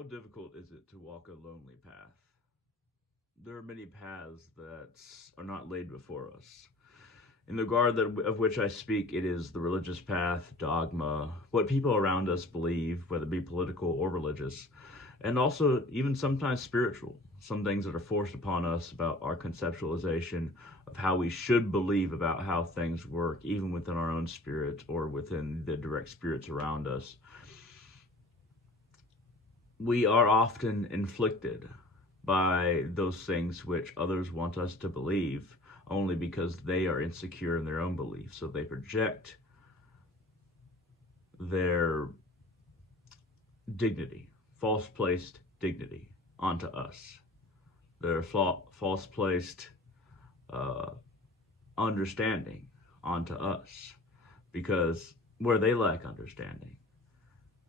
How difficult is it to walk a lonely path? There are many paths that are not laid before us. In the regard of which I speak, it is the religious path, dogma, what people around us believe, whether it be political or religious, and also even sometimes spiritual. Some things that are forced upon us about our conceptualization of how we should believe about how things work, even within our own spirit or within the direct spirits around us. We are often inflicted by those things which others want us to believe only because they are insecure in their own beliefs. So they project their dignity, false placed dignity, onto us. Their false placed uh, understanding onto us. Because where they lack understanding,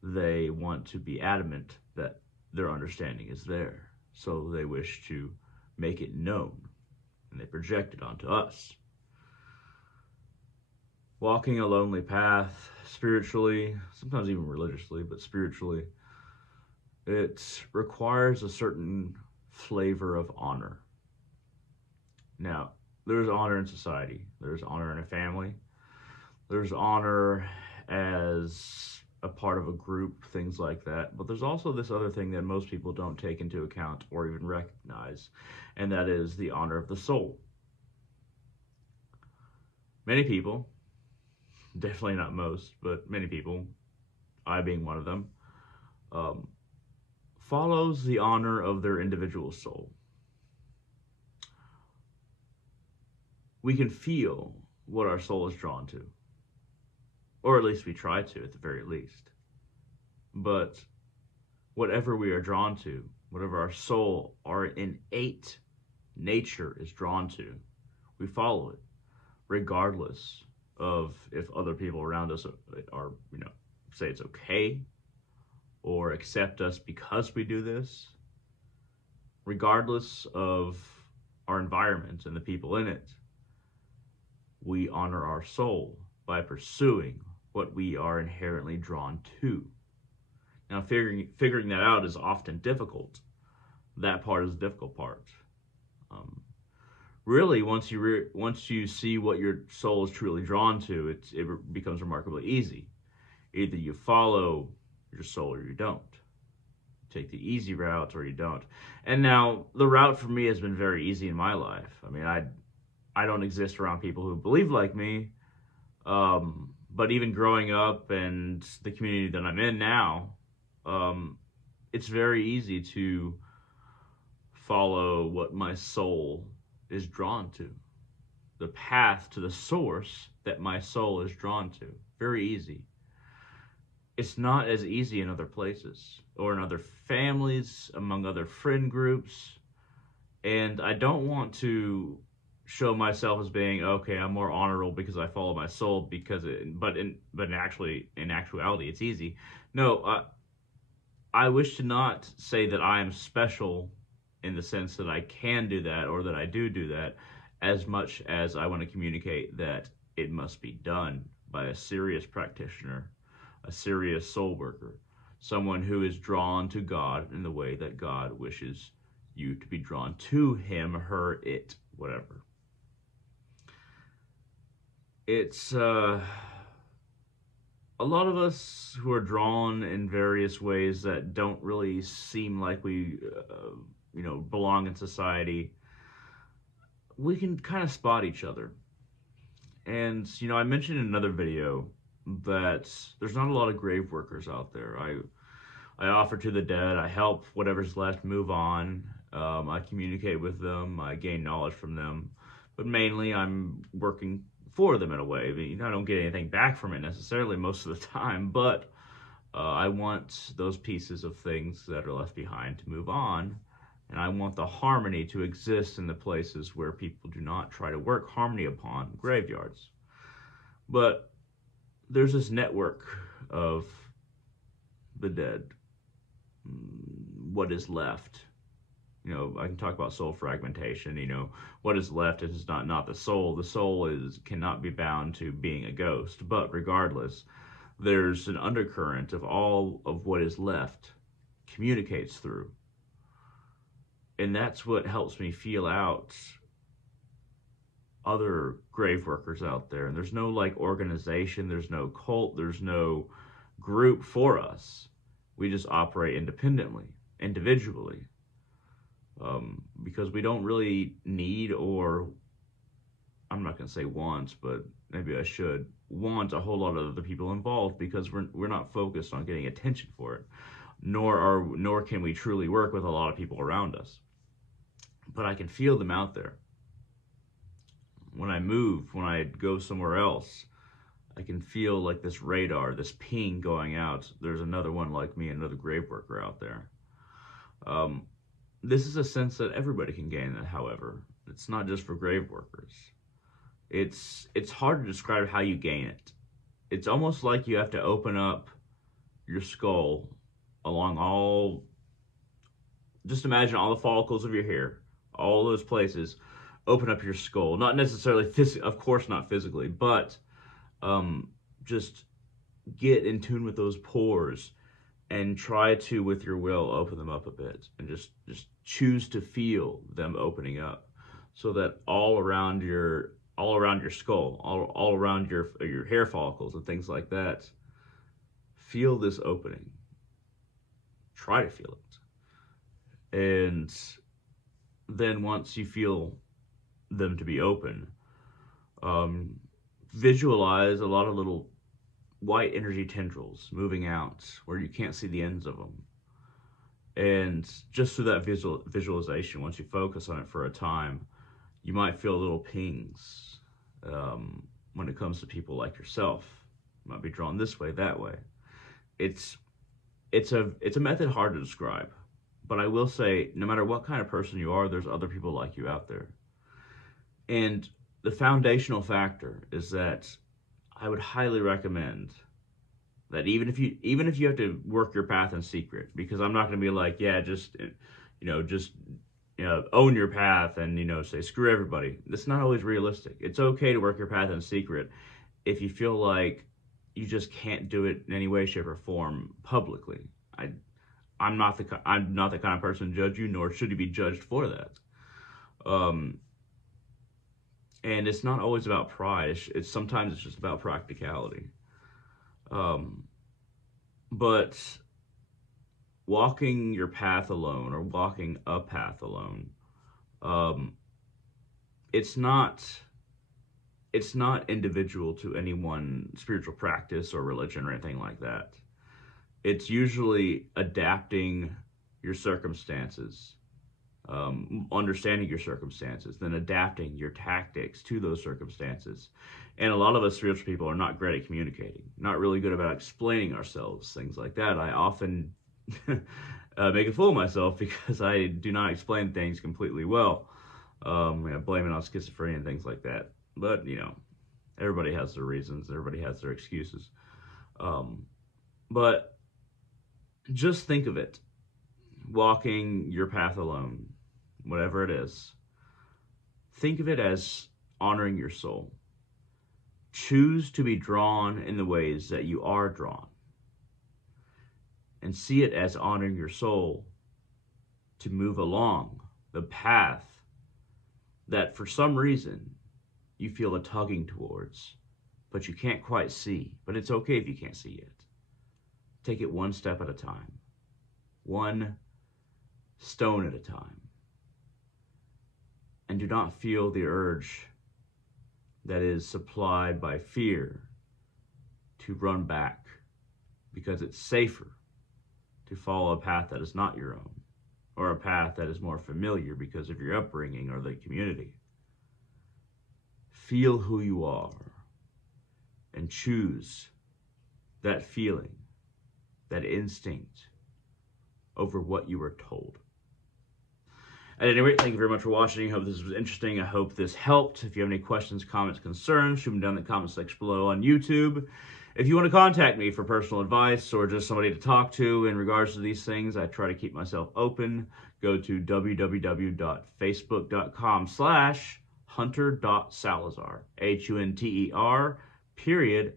they want to be adamant that their understanding is there. So they wish to make it known, and they project it onto us. Walking a lonely path, spiritually, sometimes even religiously, but spiritually, it requires a certain flavor of honor. Now, there's honor in society, there's honor in a family, there's honor as a part of a group, things like that. But there's also this other thing that most people don't take into account or even recognize, and that is the honor of the soul. Many people, definitely not most, but many people, I being one of them, um, follows the honor of their individual soul. We can feel what our soul is drawn to, or at least we try to, at the very least. But whatever we are drawn to, whatever our soul, our innate nature is drawn to, we follow it, regardless of if other people around us are, say it's okay or accept us because we do this, regardless of our environment and the people in it. We honor our soul by pursuing what we are inherently drawn to. Now, figuring that out is often difficult. That part is the difficult part. Really, once you see what your soul is truly drawn to, it becomes remarkably easy. Either you follow your soul or you don't. You take the easy route or you don't. And now, the route for me has been very easy in my life. I mean, I don't exist around people who believe like me. But even growing up and the community that I'm in now, it's very easy to follow what my soul is drawn to. The path to the source that my soul is drawn to. Very easy. It's not as easy in other places or in other families, among other friend groups. And I don't want to show myself as being okay. I'm more honorable because I follow my soul. But in actuality, it's easy. No, I wish to not say that I am special in the sense that I can do that or that I do that, as much as I want to communicate that it must be done by a serious practitioner, a serious soul worker, someone who is drawn to God in the way that God wishes you to be drawn to him, her, it, whatever. It's a lot of us who are drawn in various ways that don't really seem like we, belong in society. We can kind of spot each other. And, I mentioned in another video that there's not a lot of grave workers out there. I offer to the dead. I help whatever's left move on. I communicate with them. I gain knowledge from them. But mainly I'm working for them in a way. I mean, I don't get anything back from it necessarily most of the time, but I want those pieces of things that are left behind to move on, and I want the harmony to exist in the places where people do not try to work harmony upon, graveyards. But there's this network of the dead, what is left. I can talk about soul fragmentation. What is left is not the soul. The soul cannot be bound to being a ghost. But regardless, there's an undercurrent of all of what is left communicates through. And that's what helps me feel out other grave workers out there. And there's no like organization, there's no cult, there's no group for us. We just operate independently, individually, because we don't really need, or I'm not going to say want, but maybe I should, want a whole lot of the people involved, because we're not focused on getting attention for it, nor can we truly work with a lot of people around us. But I can feel them out there. When I move, when I go somewhere else, I can feel like this radar, this ping going out. There's another one like me, another grave worker out there. This is a sense that everybody can gain it, however. It's not just for grave workers. It's hard to describe how you gain it. It's almost like you have to open up your skull along all, just imagine all the follicles of your hair, all those places, open up your skull. Not necessarily, of course not physically, but just get in tune with those pores and try to, with your will, open them up a bit, and just choose to feel them opening up, so that all around your skull, all around your hair follicles and things like that, feel this opening. Try to feel it. And then once you feel them to be open, visualize a lot of little white energy tendrils moving out where you can't see the ends of them. And just through that visualization, once you focus on it for a time, you might feel little pings when it comes to people like yourself. You might be drawn this way, that way. It's a method hard to describe, but I will say, no matter what kind of person you are, there's other people like you out there. And the foundational factor is that I would highly recommend that even if you have to work your path in secret, because I'm not going to be like, yeah, just own your path and, say, screw everybody. That's not always realistic. It's okay to work your path in secret if you feel like you just can't do it in any way, shape, or form publicly. I'm not the kind of person to judge you, nor should you be judged for that. And it's not always about pride. Sometimes it's just about practicality. But walking your path alone, or walking a path alone, it's not individual to any one spiritual practice or religion or anything like that. It's usually adapting your circumstances, understanding your circumstances, then adapting your tactics to those circumstances. And a lot of us spiritual people are not great at communicating, not really good about explaining ourselves, things like that. I often make a fool of myself because I do not explain things completely well. I blame it on schizophrenia and things like that. But, everybody has their reasons, everybody has their excuses. But just think of it. Walking your path alone, whatever it is, think of it as honoring your soul. Choose to be drawn in the ways that you are drawn, and see it as honoring your soul to move along the path that for some reason you feel a tugging towards, but you can't quite see. But it's okay if you can't see it. Take it one step at a time, one stone at a time, and do not feel the urge that is supplied by fear to run back, because it's safer to follow a path that is not your own, or a path that is more familiar because of your upbringing or the community. Feel who you are and choose that feeling, that instinct, over what you were told. At any rate, thank you very much for watching. I hope this was interesting. I hope this helped. If you have any questions, comments, concerns, shoot them down in the comment section below on YouTube. If you want to contact me for personal advice or just somebody to talk to in regards to these things, I try to keep myself open. Go to www.facebook.com/hunter.salazar, HUNTER,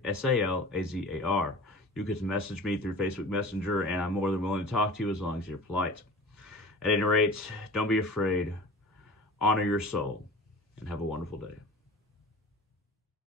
_SALAZAR. You can message me through Facebook Messenger, and I'm more than willing to talk to you as long as you're polite. At any rate, don't be afraid. Honor your soul, and have a wonderful day.